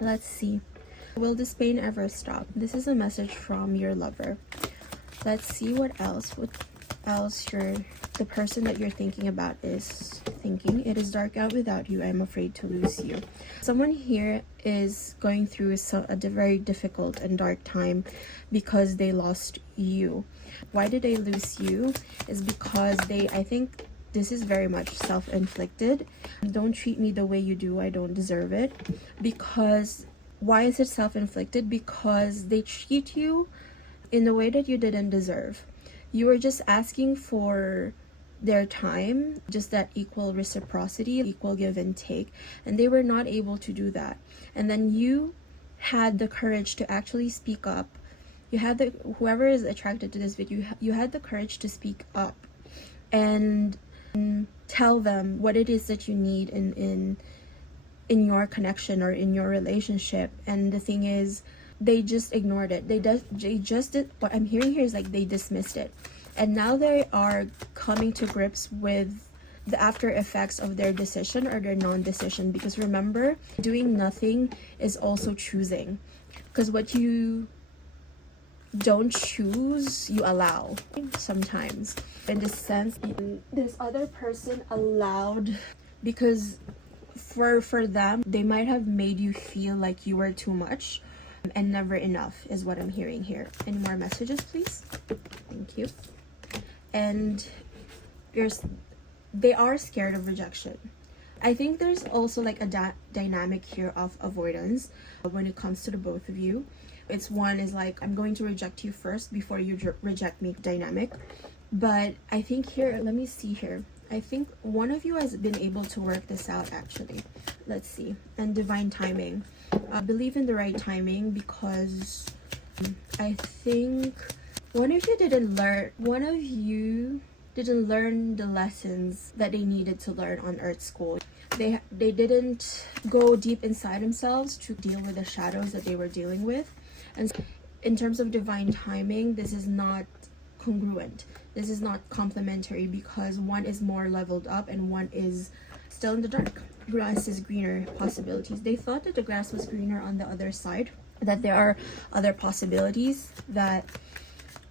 Let's see. Will this pain ever stop? This is a message from your lover. Let's see what else the person that you're thinking about is thinking. It is dark out without you. I'm afraid to lose you. Someone here is going through a very difficult and dark time because they lost you. Why did they lose you? Is because I think this is very much self-inflicted. Don't treat me the way you do. I don't deserve it. Because why is it self-inflicted? Because they treat you in a way that you didn't deserve. You were just asking for their time, just that equal reciprocity, equal give and take, and they were not able to do that. And then you had the courage to actually speak up. Whoever is attracted to this video, you had the courage to speak up and tell them what it is that you need in your connection or in your relationship. And the thing is, they just ignored it. They just did. What I'm hearing here is like they dismissed it, and now they are coming to grips with the after effects of their decision or their non-decision. Because remember, doing nothing is also choosing, because what you don't choose, you allow sometimes. In this sense, this other person allowed, because for them, they might have made you feel like you were too much and never enough, is what I'm hearing here. Any more messages, please? Thank you. And they are scared of rejection. I think there's also like a dynamic here of avoidance when it comes to the both of you. It's one is like, I'm going to reject you first before you reject me dynamic. But I think here, let me see here. I think one of you has been able to work this out actually. Let's see. And divine timing. Believe in the right timing, because I think one of you didn't learn the lessons that they needed to learn on Earth School. They didn't go deep inside themselves to deal with the shadows that they were dealing with. And in terms of divine timing, this is not congruent. This is not complementary, because one is more leveled up and one is still in the dark. Grass is greener possibilities. They thought that the grass was greener on the other side, that there are other possibilities, that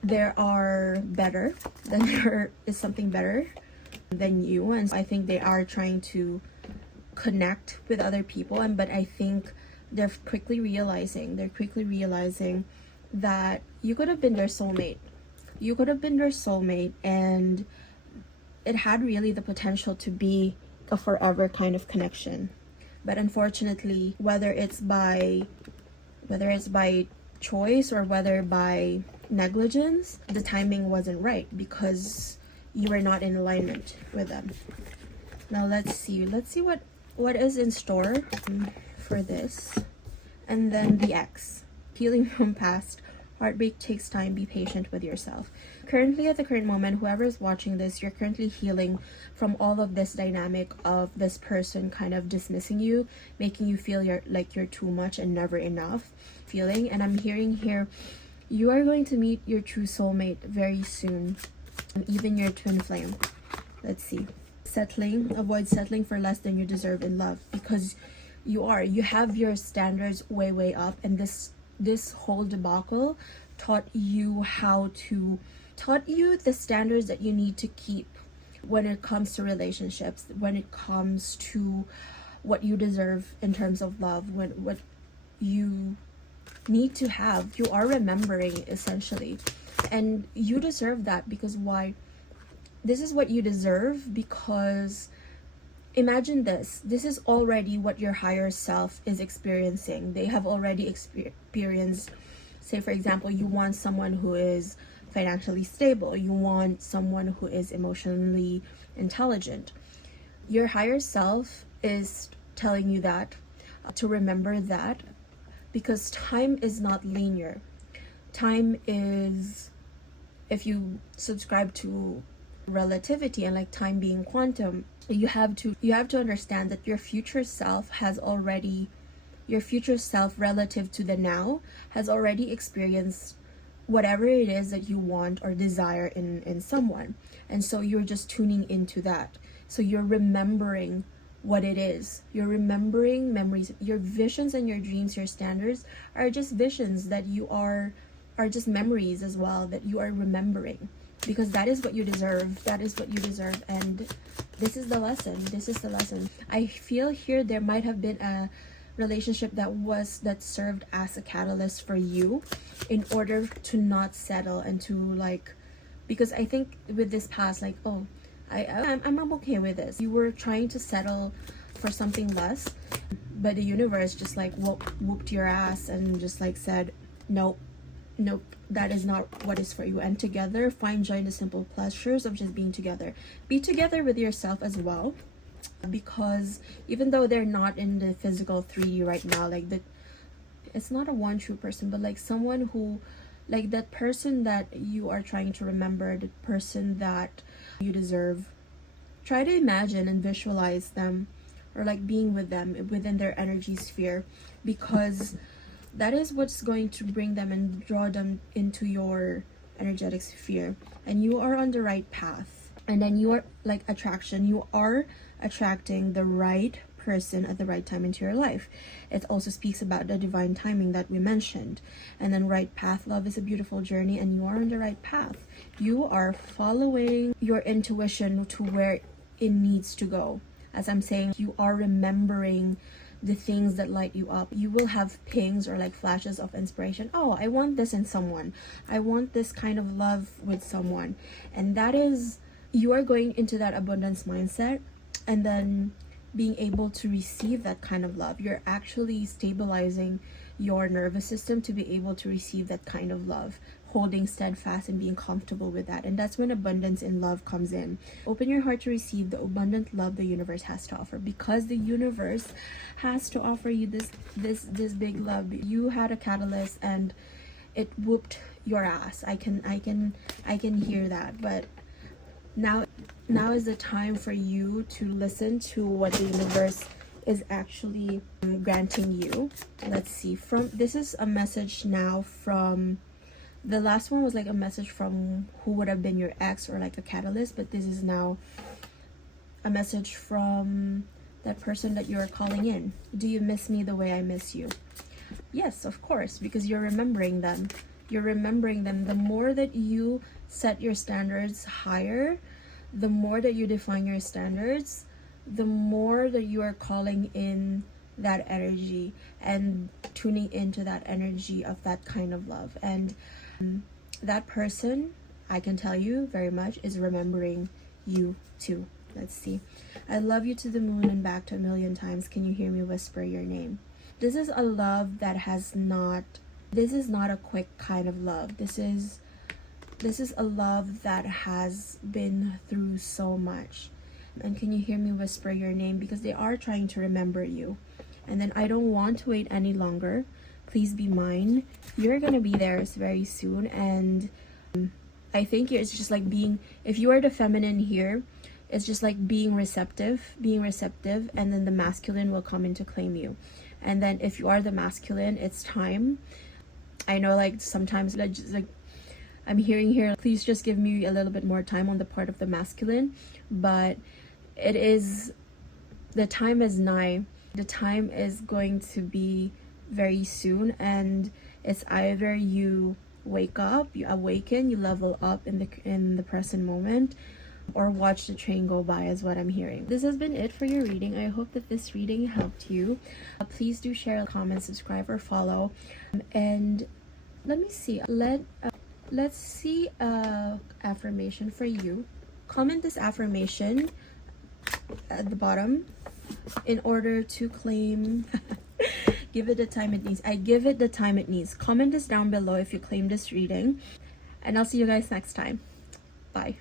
there are better, that there is something better than you. And I think they are trying to connect with other people, but I think they're quickly realizing that you could have been their soulmate. You could have been their soulmate, and it had really the potential to be a forever kind of connection. But unfortunately, whether it's by choice or whether by negligence, the timing wasn't right, because you were not in alignment with them. Now let's see what is in store for this. And then the X, healing from past. Heartbreak takes time. Be patient with yourself. Currently, at the current moment, whoever is watching this, you're currently healing from all of this dynamic of this person kind of dismissing you, making you feel you're too much and never enough feeling. And I'm hearing here, you are going to meet your true soulmate very soon, and even your twin flame. Let's see. Avoid settling for less than you deserve in love, because you have your standards way up, and this whole debacle taught you the standards that you need to keep when it comes to relationships, when it comes to what you deserve in terms of love, what you need to have. You are remembering, essentially, and you deserve that. Because why? This is what you deserve, because imagine this is already what your higher self is experiencing. They have already experienced, say for example, you want someone who is financially stable, you want someone who is emotionally intelligent. Your higher self is telling you that, to remember that, because time is not linear. Time is, if you subscribe to relativity and like time being quantum, you have to understand that your future self relative to the now has already experienced whatever it is that you want or desire in someone. And so you're just tuning into that. So you're remembering what it is. You're remembering memories. Your visions and your dreams, your standards are just visions that you are just memories as well that you are remembering, because that is what you deserve. That is what you deserve. And this is the lesson. This is the lesson. I feel here there might have been a relationship that served as a catalyst for you in order to not settle and to like, because I think with this past, like, oh, I'm okay with this. You were trying to settle for something less, but the universe just like whooped your ass and just like said, nope, that is not what is for you. And together, find joy in the simple pleasures of just being together. Be together with yourself as well, because even though they're not in the physical 3D right now, like it's not a one true person, but like someone who, like that person that you are trying to remember, the person that you deserve, try to imagine and visualize them, or like being with them within their energy sphere, because that is what's going to bring them and draw them into your energetic sphere. And you are on the right path. And then you are like attraction. You are attracting the right person at the right time into your life. It also speaks about the divine timing that we mentioned. And then right path, love is a beautiful journey, and you are on the right path. You are following your intuition to where it needs to go. As I'm saying, you are remembering the things that light you up. You will have pings or like flashes of inspiration. Oh, I want this in someone. I want this kind of love with someone. And that is, you are going into that abundance mindset, and then being able to receive that kind of love. You're actually stabilizing your nervous system to be able to receive that kind of love, holding steadfast and being comfortable with that. And that's when abundance in love comes in. Open your heart to receive the abundant love the universe has to offer, because the universe has to offer you this big love. You had a catalyst and it whooped your ass. I can hear that. But now is the time for you to listen to what the universe is actually granting you. Let's see. This is a message now from, the last one was like a message from who would have been your ex or like a catalyst, but this is now a message from that person that you're calling in. Do you miss me the way I miss you? Yes, of course, because you're remembering them. You're remembering them. The more that you set your standards higher, the more that you define your standards, the more that you are calling in that energy and tuning into that energy of that kind of love. And that person, I can tell you very much, is remembering you too. Let's see. I love you to the moon and back to a million times. Can you hear me whisper your name? This is a love that this is not a quick kind of love. This is a love that has been through so much. And can you hear me whisper your name? Because they are trying to remember you. And then I don't want to wait any longer. Please be mine. You're gonna be there very soon. And I think it's just like being, if you are the feminine here, it's just like being receptive, and then the masculine will come in to claim you. And then if you are the masculine, it's time. I know like sometimes like I'm hearing here, please just give me a little bit more time on the part of the masculine, but the time is nigh. The time is going to be very soon, and it's either you wake up, you awaken, you level up in the present moment, or watch the train go by, is what I'm hearing. This has been it for your reading. I hope that this reading helped you. Please do share, comment, subscribe, or follow. And let me see. Let's see affirmation for you. Comment this affirmation at the bottom in order to claim. Give it the time it needs. I give it the time it needs. Comment this down below if you claim this reading, and I'll see you guys next time. Bye.